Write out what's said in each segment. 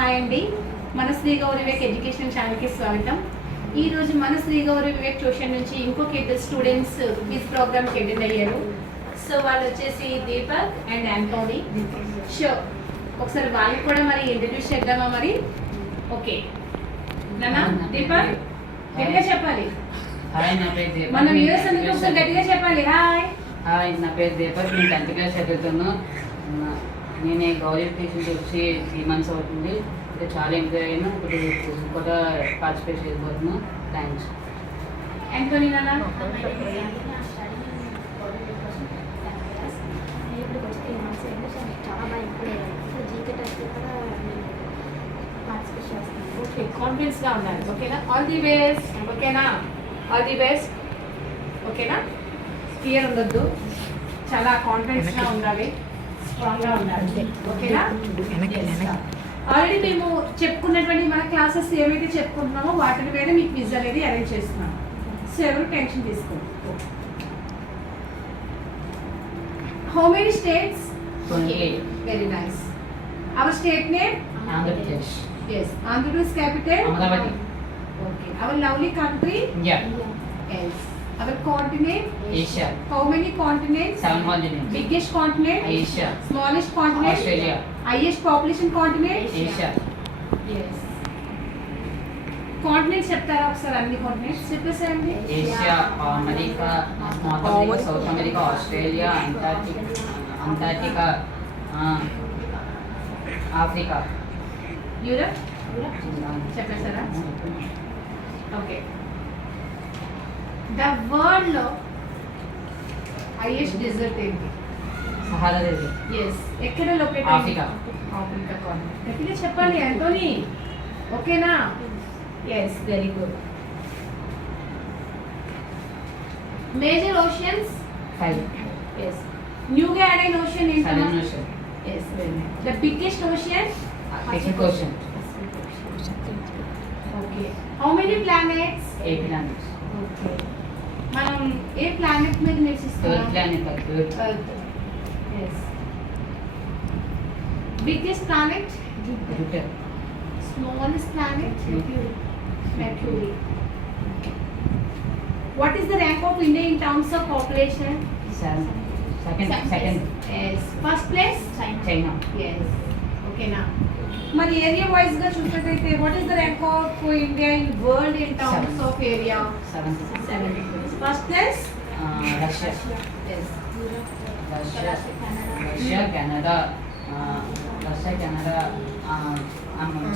Hi అండి, మన Shri Gauri Vivek education ఛానల్కి స్వాగతం. ఈరోజు మన శ్రీ గౌరీ వివేక్ ట్యూషన్ నుంచి ఇంకొక ఇద్దరు స్టూడెంట్స్ క్విజ్ ప్రోగ్రామ్కి అటెండ్ అయ్యారు. సో వాళ్ళు వచ్చేసి దీపక్ అండ్ యాంటోనీ. షో ఒకసారి వాళ్ళకి కూడా మరి ఇంట్రడ్యూస్ చేద్దామా మరి? ఓకే నానా దీపక్ గట్టిగా చెప్పాలి. హాయ్, నా పేరు దీపక్. మన వ్యూవర్స్ అందరికీ ఒకసారి గట్టిగా చెప్పాలి. హాయ్ హాయ్, నా పేరు దీపక్. నేను 10th క్లాస్ చదువుతున్నాను. నేను ఈ గౌరీ ట్యూషన్ వచ్చి 3 months అవుతుంది. అంటే చాలా ఎంజాయ్ అయినా ఇప్పుడు కూడా పార్టిసిపేట్ చేయబోతున్నాను. థ్యాంక్స్. యాంటోనీ నానా. ఓకే, కాన్ఫిడెన్స్గా ఉండాలి. ఓకేనా? All the best. ఓకేనా? All the best. ఓకేనా? ఫియర్ ఉండొద్దు, చాలా కాన్ఫిడెన్స్గా ఉండాలి, స్ట్రాంగ్గా ఉండాలి. ఓకేనా? ఆల్రెడీ మేము చెప్పుకున్నటువంటి మన క్లాసెస్ ఏవైతే చెప్పుకుంటున్నామో వాటి మీద మీకు క్విజ్ అనేది అరేంజ్ చేస్తున్నాం. సో ఎవరు టెన్షన్ తీసుకోండి. How many states? Very nice. Our state name? Andhra Pradesh. Yes. Andhra Pradesh capital? Amaravati. Okay. Our lovely country? India. Yes. Our continent? Asia. How many continents? 7 continents. Biggest continent? Asia. Smallest continent? Australia. Highest population continent? Asia. Yes. Continents చెప్తారా ఒకసారి? అన్ని continents చెప్పేసేయండి. Asia, America, North America, South America, Australia, Antarctica, Africa. Europe చెప్పేసారా? Okay. The world లో highest desert ఏంటి? Sahara desert. Yes. ఎక్కడ locate? Africa. Africa continent. గట్టిగా చెప్పాలి యాంటోనీ. ఓకేనా? Yes, very good. Major oceans? 5. Yes. న్యూగా యాడ్ అయిన ఓషన్ ఏంటి? Southern ocean. Yes, very nice. The biggest ocean? Pacific ocean. Okay. How many planets? 8 planets. Okay. మనం ఏ planet మీద నివసిస్తున్నాం? Earth planet. Earth. Yes. Biggest planet? Jupiter. Smallest planet? Mercury. Mercury. What is the rank of India in terms of population? Second. Yes. First place? China. Yes. Okay now. మరి area wise గా చూసినట్లయితే what is the rank of India in world in terms of area? 7th. 7th. First place? Russia. Yes. Russia, Canada,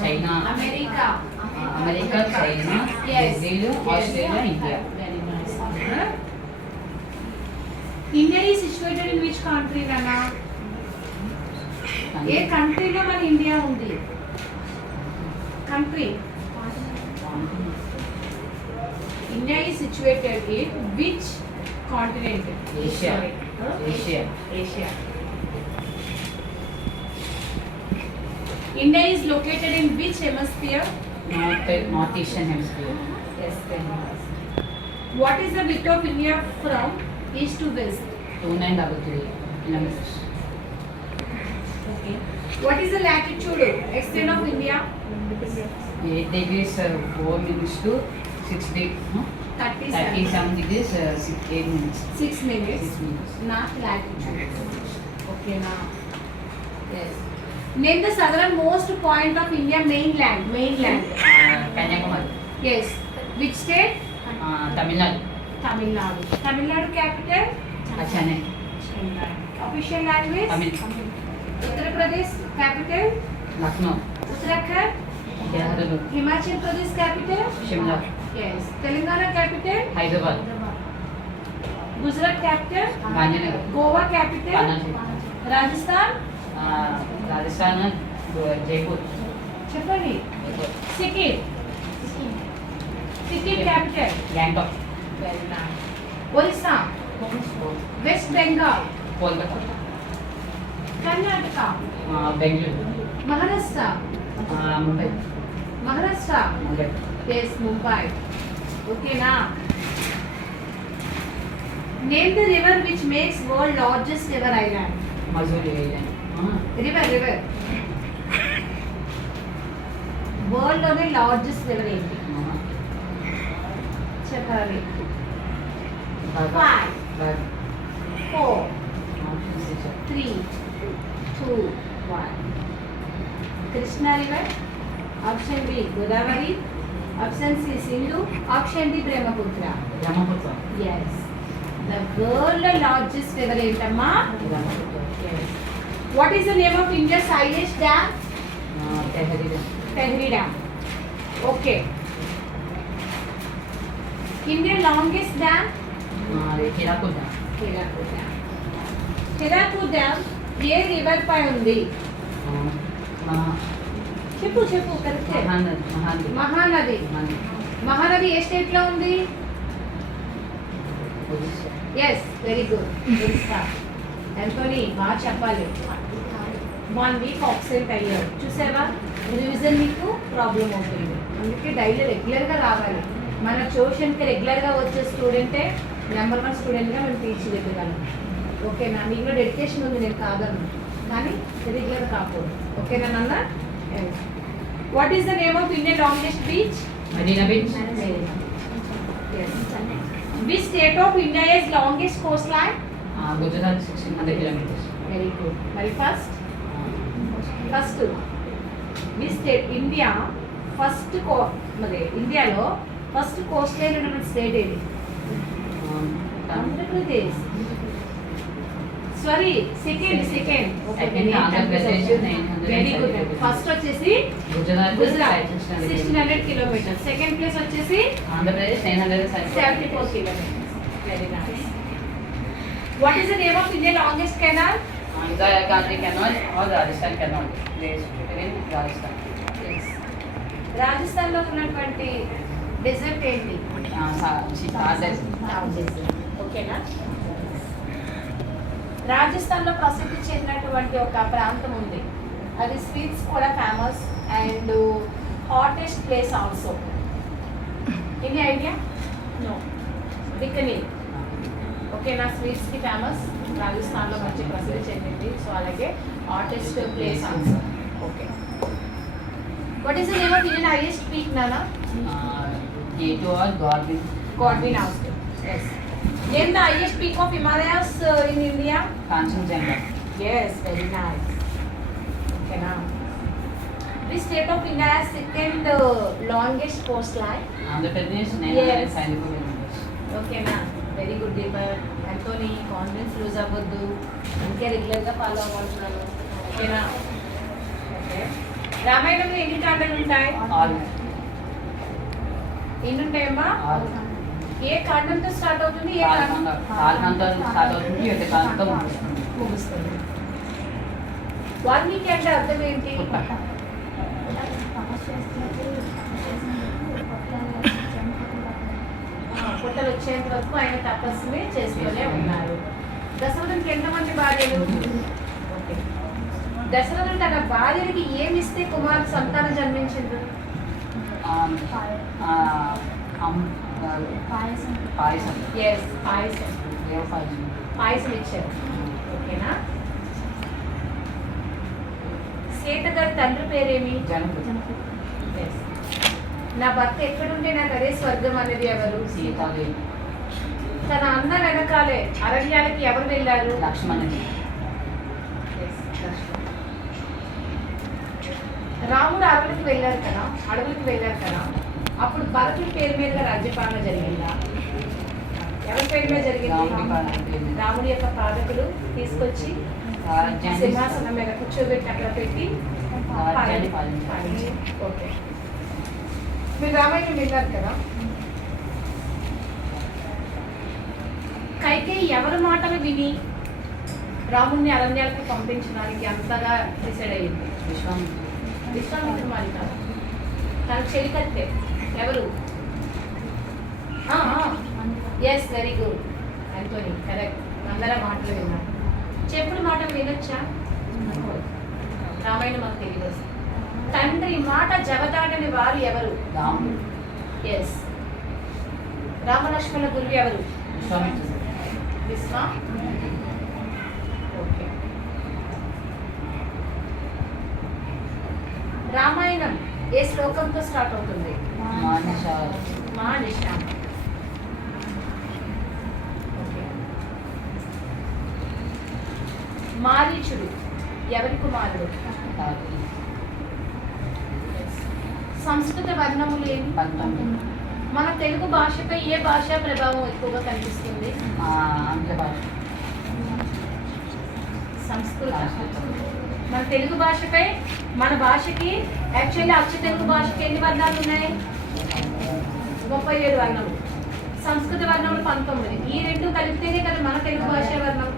China, America, China, Brazil, Australia, India. Very nice. India is situated in which country, Nana? ఏ కంట్రీలో మన India ఉంది? Country. India is situated in which continent? Asia. Asia. India is located in which hemisphere? North eastern hemisphere. Yes, very nice. What is the width of India from east to west? 2933 kilometers. Okay. What is the latitude extent of India? 8 degrees 4 minutes to 37 degrees 8 minutes. 6 minutes. 6 minutes. Not latitude. Okay, now. Yes. Name the southernmost point of India mainland. Kanyakumari. Yes. Which state? Tamil Nadu. Tamil Nadu. Tamil Nadu capital? Chennai. Chennai. Official language? Tamil. Uttar Pradesh capital? Lucknow. Uttarakhand? Dehradun. Himachal Pradesh capital? Shimla. Yes. Telangana capital? Hyderabad. Gujarat capital? Gandhinagar. Goa capital? Panaji. Rajasthan? Rajasthan, Jaipur. చెప్పండి. Sikkim. Sikkim capital? Gangtok. Very nice. Orissa? West Bengal? Kolkata. Karnataka? Bengaluru. Maharashtra? Mumbai. Maharashtra? Mumbai. Yes, Mumbai. Okay, now. Name the river which makes world largest river island. Missouri Island. River. వరల్డ్లోనే largest river ఏంటి చెప్పాలి? 5 4 3 2 1. Krishna river. Option B Godavari. Option C Sindhu. Option D Brahmaputra. Brahmaputra. Yes. The world largest river ఏంటమ్మా? Brahmaputra. What is the name of India's highest dam? Tehri Dam. Okay. Indian longest dam? Hirakud Dam. Hirakud Dam. Hirakud Dam A river పై ఉంది? చెప్పు చెప్పు కరెక్టే. మహానది. మహానది ఏ state లో ఉంది? Yes, very good. Orissa. Antony బాగా చెప్పాలి. 1 week absent అయ్యారు, చూసావా? రివిజన్ మీకు ప్రాబ్లం అవుతుంది. అందుకే డైలీ రెగ్యులర్గా రావాలి. మన ట్యూషన్కి రెగ్యులర్గా వచ్చే స్టూడెంటే నెంబర్ 1 స్టూడెంట్గా మేము తీర్చిదిద్దగలం. ఓకేనా? మీకు డెడికేషన్ ఉంది, నేను కాదను, కానీ రెగ్యులర్ కాకూడదు. ఓకేనా నాన్న? What is the name of Indian longest beach? Marina Beach. Which state of India is longest coast line? Gujarat 1600 kilometers. Very good. మరి first which state India first మరి ఇండియాలో ఫస్ట్ కోస్ట్ లైన్ ఉన్నటువంటి state ఏది? Andhra Pradesh. Sorry, second. Andhra Pradesh 900. Very good. First వచ్చేసి Gujarat Gujarat 1600 kilometres. Second place వచ్చేసి Andhra Pradesh 74 kilometres. Very nice. What is the name of India longest canal? Indira Gandhi Canal or Rajasthan Canal. Rajasthan. రాజస్థాన్లో ఉన్నటువంటి dessert ఏంటి? ఓకేనా? రాజస్థాన్లో ప్రసిద్ధి చెందినటువంటి ఒక ప్రాంతం ఉంది, అది స్వీట్స్ కూడా famous and hottest place also. Any idea? No. Bikaner. ఓకేనా? స్వీట్స్కి ఫేమస్, రాజస్థాన్లో మంచి ప్రసిద్ధి చెందింది. సో అలాగే hottest place also. Okay. What is the name of Indian highest peak నానా? K2 or Godwin. Godwin Austen. Yes. Name the highest peak of Himalayas in India? Kanchenjunga. Yes, very nice. Okay now. Which state of India has second longest coastline? Andhra Pradesh Yes. 994 kilometers. Okay na. Very good Deepak. Anthony, confidence lose అవ్వద్దు. ఇంకే రెగ్యులర్గా follow అవ్వాల్సినాను. ఓకేనా? Okay. రామాయణంలో ఎన్ని కాండలు ఉంటాయి? 6. ఎన్ని ఉంటాయమ్మా? 6. ఏ కాండంతో start అవుతుంది? ఏ కాండం కాండంతో స్టార్ట్ అవుతుంది, యొక్క కాండంతో ముగుస్తుంది. వాల్మీకి అంటే అర్థం ఏంటి? పుట్టలు వచ్చేంత వరకు ఆయన తపస్సుని చేస్తూనే ఉన్నారు. దశరథునికి ఎంతమంది భార్యలు? ఓకే. దశరథుడు తన భార్యకి ఏమి ఇస్తే కుమారు సంతానం జన్మించింది? పాయసం. ఎస్, పాయసం. పాయసం ఇచ్చారు. ఓకేనా? సీత గారి తండ్రి పేరేమి? Yes. నా భర్త ఎక్కడుంటే నాకు అదే స్వర్గం అనేది ఎవరు? సీతాదేవి. తన అన్న వెనకాలే అరణ్యాలకి ఎవరు వెళ్ళారు? లక్ష్మణుడు. Yes, లక్ష్మణుడు. రాముడు అడవులకి వెళ్ళారు కదా, అప్పుడు భరతుడి పేరు మీద రాజ్యపాలన జరిగిందా? ఎవరి పేరు మీద జరిగింది? రాముడి యొక్క పాదకులు తీసుకొచ్చి సింహాసనం మీద కూర్చోబెట్టి అక్కడ పెట్టి ఓకే. మీరు రామాయణం విన్నారు కదా. కైకేయి ఎవరి మాటలు విని రాముడిని అరణ్యాలకు పంపించడానికి అంతగా డిసైడ్ అయ్యింది? విశ్వామిత్రుడు మరి కాదు, తన చెలికత్తే. ఎవరు? Yes, very good Antony, correct. అందరూ మాటలు విన్నారు. చెప్పుడు మాటలు వినొచ్చా? రామాయణం మాకు తెలియదు. తండ్రి మాట జవదాటని వారు ఎవరు? ఎస్. రామలక్ష్మణ గురువు ఎవరు? విశ్వ. ఓకే. రామాయణం ఏ శ్లోకంతో స్టార్ట్ అవుతుంది? మానిష మానిష. మారీచుడు ఎవరి కుమారుడు? సంస్కృత వర్ణములు ఏమి? 19. మన తెలుగు భాషపై ఏ భాషా ప్రభావం ఎక్కువగా కనిపిస్తుంది? ఆంగ్ల భాష. సంస్కృత. మన తెలుగు భాషపై మన భాషకి యాక్చువల్లీ అచ్చ తెలుగు భాషకి ఎన్ని వర్ణాలు ఉన్నాయి? 37 వర్ణములు. సంస్కృత వర్ణములు 19. ఈ రెండు కలిపితేనే కదా మన తెలుగు భాష వర్ణం.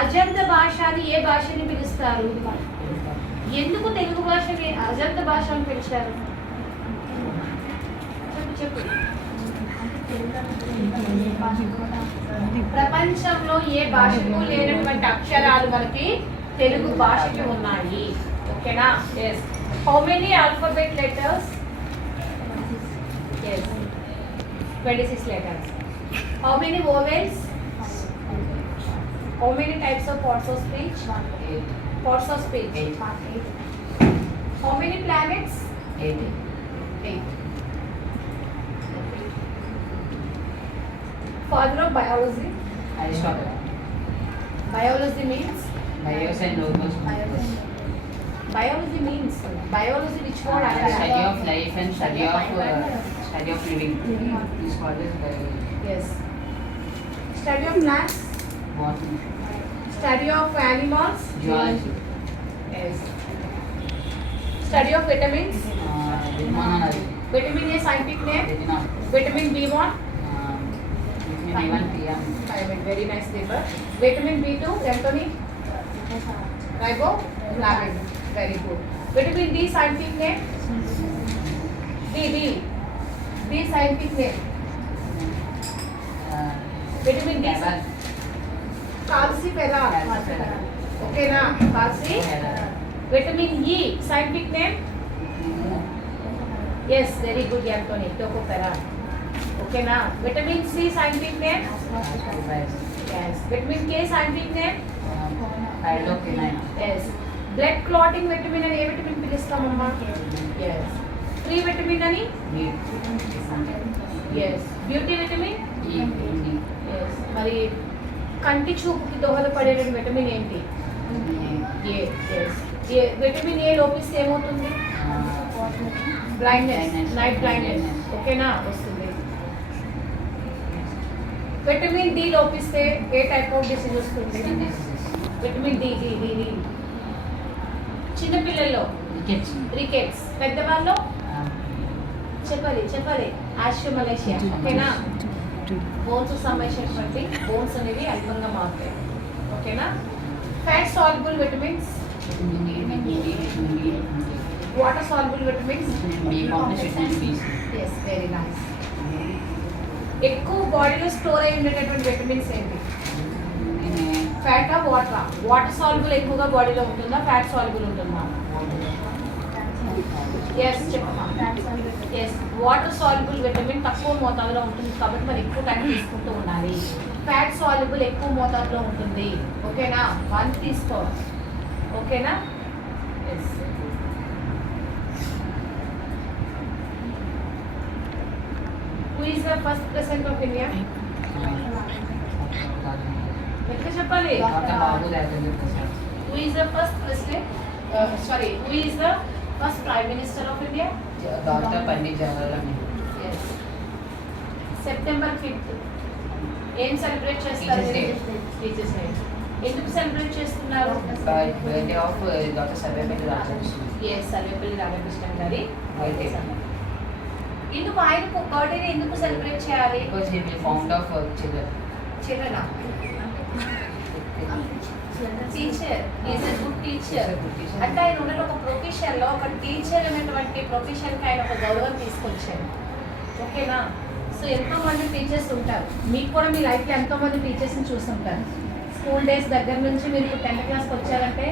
అజంత భాష అని ఏ భాషని పిలుస్తారు? ఎందుకు తెలుగు భాషని అజంత భాష అని పిలిచారు? చెప్పు. ప్రపంచంలో ఏ భాషకు లేనటువంటి అక్షరాలు మనకి తెలుగు భాషకి ఉన్నాయి. ఓకేనా? Yes. How many alphabet letters? Yes, 26 letters. How many vowels? How many types of parts of speech? 8. Parts of speech. 8. How many planets? 8. 8. Father of biology. Aristotle. Biology means? Bios and logos. Biology means? Biology which word? Study of life and study of living. This called as biology. Yes. Study of plants. Botany. Study of animals. Zoology. Yes. Study of vitamins. Immunology. Vitamin A scientific name. Retinol. Vitamin B1. Vitamin A1 PM. Vitamin, very nice paper. Vitamin B2, Anthony. Riboflavin, very good. Vitamin D scientific name. D scientific name. Vitamin D. Calciferol. Okay na? Calci. Vitamin E scientific name. Yes, very good, Anthony. Tocopherol. Okay na? Vitamin C scientific name. Yes. Vitamin K scientific name. Hydroquinone. Yes. Blood clotting vitamin అని ఏ vitamin పిలుస్తామమ్మా? Yes. Free vitamin అని? B. Yes. Beauty vitamin? E. Yes. మరి కంటి చూపుకి దోహదపడే vitamin ఏంటి? ఏ. Yes. A vitamin A లోపిస్తే ఏమవుతుంది? Blindness, night blindness. ఓకేనా? వస్తుంది. విటమిన్ డి లోపిస్తే ఏ టైప్ ఆఫ్ డిసీజ్ వస్తుంది? Vitamin D. చిన్నపిల్లల్లో రికెట్స్, పెద్దవాళ్ళు చెప్పాలి ఆస్ట్రోమలేషియా. ఓకేనా? బోన్స్ సంబంధించినటువంటి బోన్స్ అనేవి అల్పంగా మారుతాయి. ఓకేనా? Fat soluble vitamins, water soluble vitamins. Yes, very nice. ఎక్కువ బాడీలో స్టోర్ అయి ఉండేటటువంటి విటమిన్స్ ఏంటి? Fat water? వాటర్ సాల్యుబుల్ ఎక్కువగా బాడీలో ఉంటుందా, ఫ్యాట్ సాల్యుబుల్ ఉంటుందా? ఎస్, చెప్పమ్మా. ఎస్, వాటర్ సాల్యుబుల్ విటమిన్ తక్కువ మోతాదులో ఉంటుంది కాబట్టి మనం ఎక్కువ టైం తీసుకుంటూ ఉండాలి. ఫ్యాట్ సాల్యుబుల్ ఎక్కువ మోతాదులో ఉంటుంది. ఓకేనా? 1 తీసుకోవాలి. ఓకేనా? Yes. Who is the first president of India? ఎట్లా చెప్పాలి? Who is the first president? Who is the first prime minister of India? Dr. Pandit Jawaharlal Nehru. Yes. September 5th ఏం సెలబ్రేట్ చేస్తారు? Teachers day. ఎందుకు celebrate చేస్తున్నారు? Birthday of Dr. Sarvepalli Radhakrishnan. Yes, Sarvepalli Radhakrishnan గారి Birthday. ఎందుకు ఆయనకు birthday ఎందుకు celebrate చేయాలి? Because he will found of children. చిన్న teacher, is a good teacher. అంటే ఆయన ఉన్న ఒక ప్రొఫెషన్లో ఒక టీచర్ అనేటువంటి ప్రొఫెషన్కి ఆయన ఒక గౌరవం తీసుకొచ్చారు. ఓకేనా? సో ఎంతోమంది టీచర్స్ ఉంటారు. మీకు కూడా మీ లైఫ్లో ఎంతోమంది టీచర్స్ని చూస్తుంటారు. స్కూల్ డేస్ దగ్గర నుంచి మీరు 10th క్లాస్కి వచ్చారంటే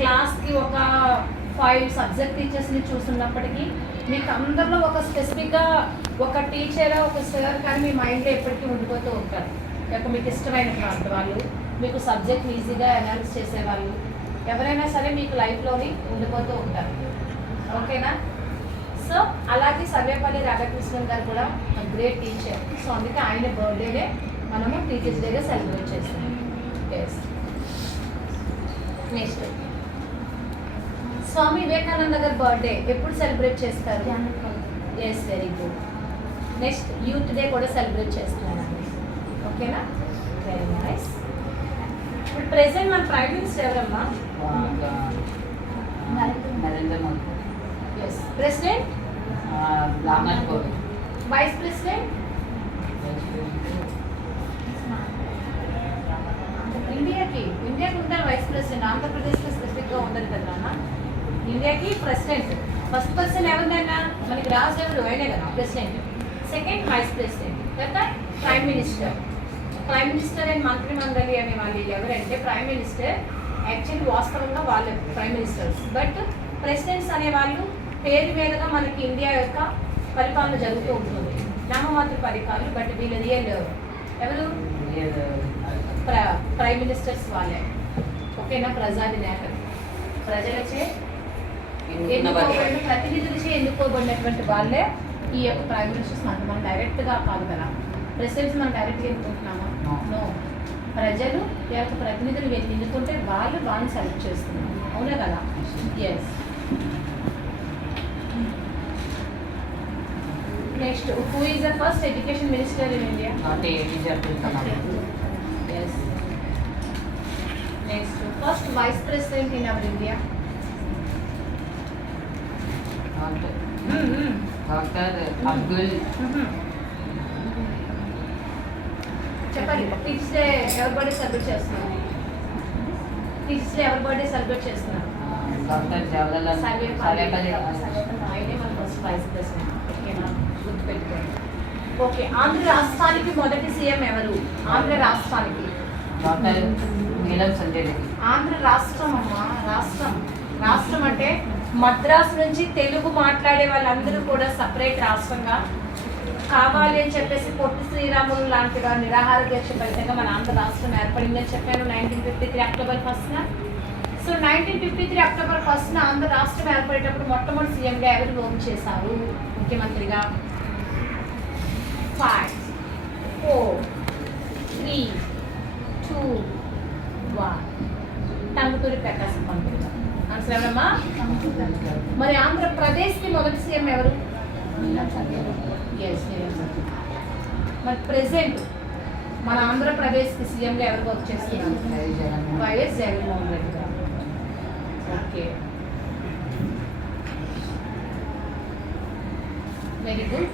క్లాస్కి ఒక 5 సబ్జెక్ట్ టీచర్స్ని చూస్తున్నప్పటికీ మీకు అందరిలో ఒక స్పెసిఫిక్గా ఒక టీచర్, ఒక సార్ కానీ మీ మైండ్లో ఎప్పటికీ ఉండిపోతూ ఉంటారు. లేక మీకు ఇష్టమైనటువంటి వాళ్ళు, మీకు సబ్జెక్ట్ ఈజీగా అనలైజ్ చేసేవాళ్ళు ఎవరైనా సరే మీకు లైఫ్లోని ఉండిపోతూ ఉంటారు. ఓకేనా? సో అలాగే సర్వేపల్లి రాధాకృష్ణన్ గారు కూడా గ్రేట్ టీచర్. సో అందుకే ఆయన బర్త్డేనే మనము టీచర్స్ డేగా సెలబ్రేట్ చేస్తాం. ఎస్. నెక్స్ట్ స్వామి వివేకానంద గారి బర్త్డే ఎప్పుడు సెలబ్రేట్ చేస్తారు? Yes, very good. Next youth day కూడా సెలబ్రేట్ చేస్తున్నారు. ఓకేనా, వెరీ నైస్. ఇప్పుడు ప్రెసెంట్ మన ప్రైమ్ మినిస్టర్ ఎవరమ్మా? Narendra Modi. Yes. President? Ramnath Kovind. Vice president? ఇండియాకి ఉంటారు వైస్ ప్రెసిడెంట్. ఆంధ్రప్రదేశ్లో స్పెసిఫిక్గా ఉండదు కదా నాన్న. ఇండియాకి ప్రెసిడెంట్. ఫస్ట్ పర్సన్ ఎవరిదైనా మనకి రాజు ఎవరు? ఆయనే కదా ప్రెసిడెంట్. సెకండ్ వైస్ ప్రెసిడెంట్, తర్వాత prime minister. Prime minister and మంత్రి మండలి అనే వాళ్ళు ఎవరంటే ప్రైమ్ మినిస్టర్ యాక్చువల్లీ వాస్తవంగా వాళ్ళు ప్రైమ్ మినిస్టర్స్, బట్ ప్రెసిడెంట్స్ అనే వాళ్ళు పేరు మీదుగా మనకి ఇండియా యొక్క పరిపాలన జరుగుతూ ఉంటుంది. నామమాత్ర పరిపాలన, బట్ వీళ్ళ రియల్ ఎవరు? ప్రైమ్ మినిస్టర్స్ వాళ్ళే. ఓకేనా, ప్రజాధినేతలు, ప్రజలచే ఎన్నుకోబడిన ప్రతినిధులచే ఎన్నుకోబడినటువంటి వాళ్ళే ఈ యొక్క ప్రైమ్ మినిస్టర్స్. మనం డైరెక్ట్గా కాదు కదా ప్రెసిడెంట్స్, మనం డైరెక్ట్గా ఎన్నుకుంటున్నామా? నో. ప్రజలు ఈ యొక్క ప్రతినిధులు ఎన్నుకుంటే వాళ్ళని సెలెక్ట్ చేస్తున్నారు. అవునా కదా? Yes. Next, who is the first education minister in India? Yes. Next, first vice president in our India? Doctor Abdul. చెప్పండి. టీచర్స్ డే ఎవరి బర్త్డే సెలబ్రేట్ చేస్తున్నారు? టీచర్స్ డే ఎవరి బర్త్డే సెలబ్రేట్ చేస్తున్నారు? డాక్టర్ జవహర్లాల్. సర్వేపల్లి. ఆయనే మన ఫస్ట్ వైస్ ప్రెసిడెంట్. ఓకేనా, గుర్తుపెట్టుకోండి. Okay, Andhra రాష్ట్రానికి మొదటి సీఎం ఎవరు? ఆంధ్ర రాష్ట్రానికి డాక్టర్ నీలం సంజయ్ రెడ్డి. ఆంధ్ర రాష్ట్రం అమ్మా, రాష్ట్రం అంటే మద్రాసు నుంచి తెలుగు మాట్లాడే వాళ్ళందరూ కూడా సపరేట్ రాష్ట్రంగా కావాలి అని చెప్పేసి పొట్టి శ్రీరాములు లాంటి వారు నిరాహార దీక్ష ఫలితంగా మన ఆంధ్ర రాష్ట్రం ఏర్పడిందని చెప్పాను 1953 అక్టోబర్ 1న. సో 1953 అక్టోబర్ 1న ఆంధ్ర రాష్ట్రం ఏర్పడేటప్పుడు మొట్టమొదటి సీఎంగా ఎవరు లోన్ చేశారు? ముఖ్యమంత్రిగా 5 4 3 2 1 టంగుటూరి ప్రకాశం పంతులు. ఆన్సర్ ఎవరమ్మా? మరి ఆంధ్రప్రదేశ్కి మొదటి సీఎం ఎవరు? ఎస్, మరి ప్రెసెంట్ మన ఆంధ్రప్రదేశ్కి సీఎంగా ఎవరు వర్క్ చేస్తున్నారు? YS Jaganmohan Reddy garu. Okay, very good.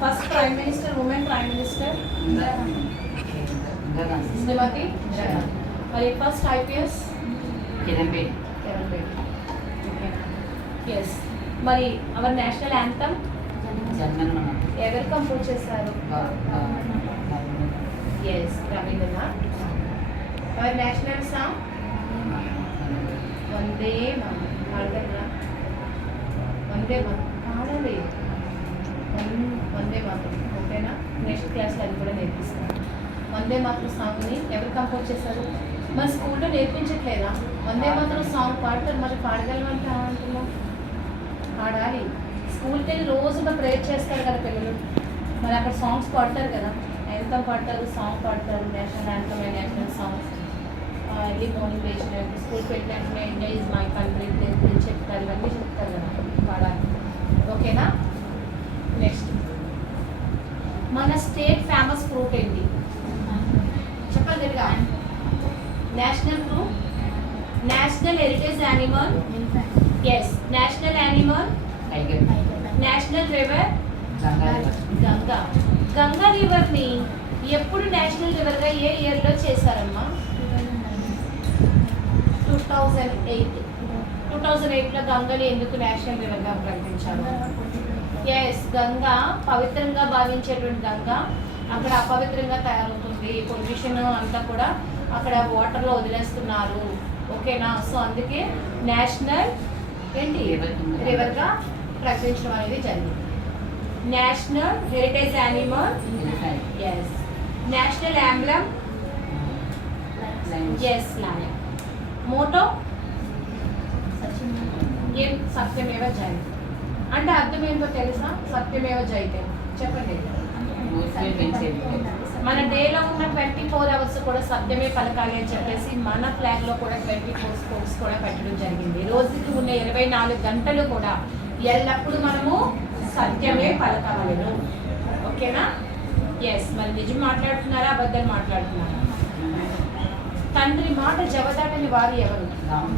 First prime minister, women prime minister Shrimati Indira Gandhi. మరి first IPS Kiran Bedi. Yes. మరి అవర్ నేషనల్ యాంథమ్ జన్మన్ ఎవరు కంపోజ్ చేశారు? Yes, Rabindranath. Our national song Vande Mataram. పాడగలరా? వందే మాతరం పాడాలి. వందే మాతరం. ఓకేనా, నెక్స్ట్ క్లాస్లో అది కూడా నేర్పిస్తాను. వందే మాతరం సాంగ్ని ఎవరు కంపోజ్ చేశారు? మరి స్కూల్లో నేర్పించట్లేదా? వందే మాతరం సాంగ్ పాడతారు, మరి పాడగలమంటే అంటున్నాం. పాడాలి. స్కూల్కి వెళ్ళి రోజుగా ప్రేయర్ చేస్తారు కదా పిల్లలు, మరి అక్కడ సాంగ్స్ పాడతారు కదా. యాంథమ్ పాడతారు, సాంగ్ పాడతారు, national anthem and national songs. Early morning లేచినట్టు స్కూల్కి వెళ్ళినట్టుగా ఇండియా ఈజ్ మై కంట్రీ గురించి చెప్తారు, ఇవన్నీ చెప్తారు కదా, పాడాలి. ఓకేనా. నెక్స్ట్, మన స్టేట్ ఫేమస్ ఫ్రూట్ ఏంటి? చెప్పండి గట్టిగా. National fruit, national heritage animal. Yes, national animal tiger. National river Ganga. Ganga రివర్ని ఎప్పుడు నేషనల్ రివర్గా ఏ ఇయర్లో చేశారమ్మా? 2008లో గంగని ఎందుకు నేషనల్ రివర్గా ప్రకటించారు? ఎస్, గంగా పవిత్రంగా భావించేటువంటి గంగా అక్కడ అపవిత్రంగా తయారవుతుంది. పొల్యూషన్ అంతా కూడా అక్కడ వాటర్లో వదిలేస్తున్నారు. ఓకేనా, సో అందుకే నేషనల్ ఏంటి రివర్గా ప్రకటించడం అనేది జరిగింది. National heritage animal. Yes. National emblem Lions. Yes lion. Motto ఏం సత్యమేవ జయతే. అంటే అర్థం ఏంటో తెలుసా? సత్యమేవ జయతే చెప్పండి. Motivate means everything. మన డేలో ఉన్న 24 అవర్స్ కూడా సత్యమే పలకాలి అని చెప్పేసి మన ఫ్లాగ్లో కూడా 24 స్పోర్ట్స్ కూడా పెట్టడం జరిగింది. రోజుకి ఉన్న 24 గంటలు కూడా ఎల్లప్పుడూ మనము సత్యమే పలకవలెను. ఓకేనా? ఎస్. మరి నిజం మాట్లాడుతున్నారా, అబద్ధాలు మాట్లాడుతున్నారా? తండ్రి మాట జవదాటని వారు ఎవరు? Ram.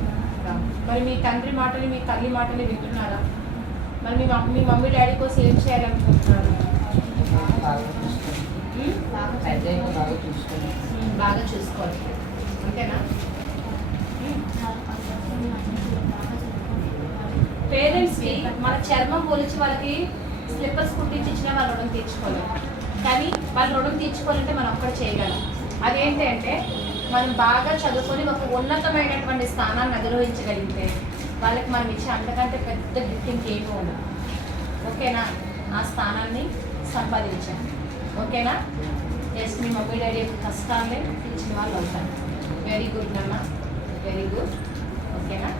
మరి మీ తండ్రి మాటని, మీ తల్లి మాటని వింటున్నారా? మరి మీ మమ్మీ డాడీ కోసం ఏం చేయాలనుకుంటున్నారు? బాగా చూసుకోండి. అయితే బాగా చూసుకోండి. బాగా చూసుకోవాలి. అంతేనా? పేరెంట్స్కి మన చర్మం పోలిచి వాళ్ళకి స్లిప్పర్స్ కుట్టించి ఇచ్చినా వాళ్ళ రుణం తీర్చుకోలేము. కానీ వాళ్ళ రుణం తీర్చుకోవాలంటే మనం ఒక్కటి చేయగలం. అదేంటి అంటే మనం బాగా చదువుకొని ఒక ఉన్నతమైనటువంటి స్థానాన్ని అధిరోహించగలిగితే వాళ్ళకి మనం ఇచ్చే అంతకంటే పెద్ద గిఫ్ట్ ఇంకేమీ ఉండదు. ఓకేనా? ఆ స్థానాన్ని సంపాదించాం. ఓకేనా? ఎస్. మీ మమ్మీ డాడీ యొక్క కష్టాన్ని ఇచ్చిన వాళ్ళు అవుతారు. వెరీ గుడ్ నాన్న, వెరీ గుడ్. ఓకేనా?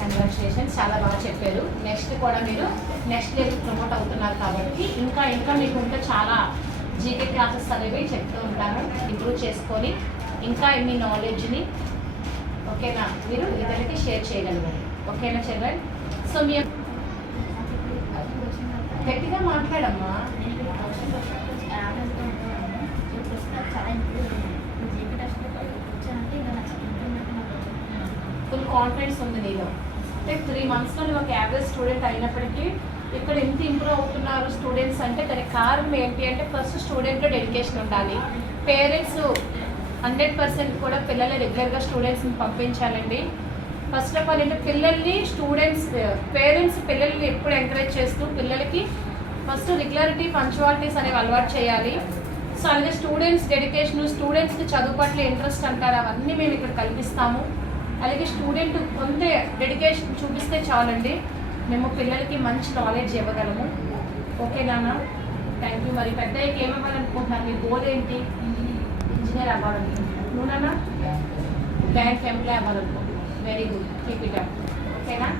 కంగ్రాచులేషన్స్, చాలా బాగా చెప్పారు. నెక్స్ట్ కూడా మీరు నెక్స్ట్ లెవెల్ ప్రమోట్ అవుతున్నారు కాబట్టి ఇంకా మీకు ఇంకా చాలా జీకే క్లాసెస్ అనేవి చెప్తూ ఉంటాను. ఇంప్రూవ్ చేసుకొని ఇంకా మీ నాలెడ్జ్ని ఓకేనా మీరు ఇతరులకి షేర్ చేయగలగాలి. ఓకేనా చిల్డ్రన్? సో మీ గట్టిగా మాట్లాడమ్మా. ఫుల్ కాన్ఫిడెన్స్ ఉంది నీలో. అంటే 3 monthsలో నువ్వు ఒక యావరేజ్ స్టూడెంట్ అయినప్పటికీ ఇక్కడ ఎంత ఇంప్రూవ్ అవుతున్నారు స్టూడెంట్స్ అంటే దానికి కారణం ఏంటి అంటే ఫస్ట్ స్టూడెంట్లో డెడికేషన్ ఉండాలి. పేరెంట్స్ 100% కూడా పిల్లల్ని రెగ్యులర్గా స్టూడెంట్స్ని పంపించాలండి. ఫస్ట్ ఆఫ్ ఆల్ అంటే పేరెంట్స్ పిల్లల్ని ఎప్పుడు ఎంకరేజ్ చేస్తూ పిల్లలకి ఫస్ట్ రెగ్యులారిటీ, పంచువాలిటీస్ అనేవి అలవాటు చేయాలి. సో అలాగే స్టూడెంట్స్ డెడికేషన్, స్టూడెంట్స్కి చదువు పట్ల ఇంట్రెస్ట్ అంటారు, అవన్నీ మేము ఇక్కడ కల్పిస్తాము. అలాగే స్టూడెంట్ కొంత డెడికేషన్ చూపిస్తే చాలండి, మేము పిల్లలకి మంచి నాలెడ్జ్ ఇవ్వగలము. ఓకే నాన్న, థ్యాంక్ యూ. మరి పెద్దయ్యకి ఏమవ్వాలనుకుంటున్నారు? మీ గోల్ ఏంటి? ఇంజనీర్ అవ్వాలనుకుంటున్నారు. నువ్వు నాన్న? బ్యాంక్ ఎంప్లాయ్ అవ్వాలనుకుంటున్నాను. Very good, keep it up. ఓకేనా?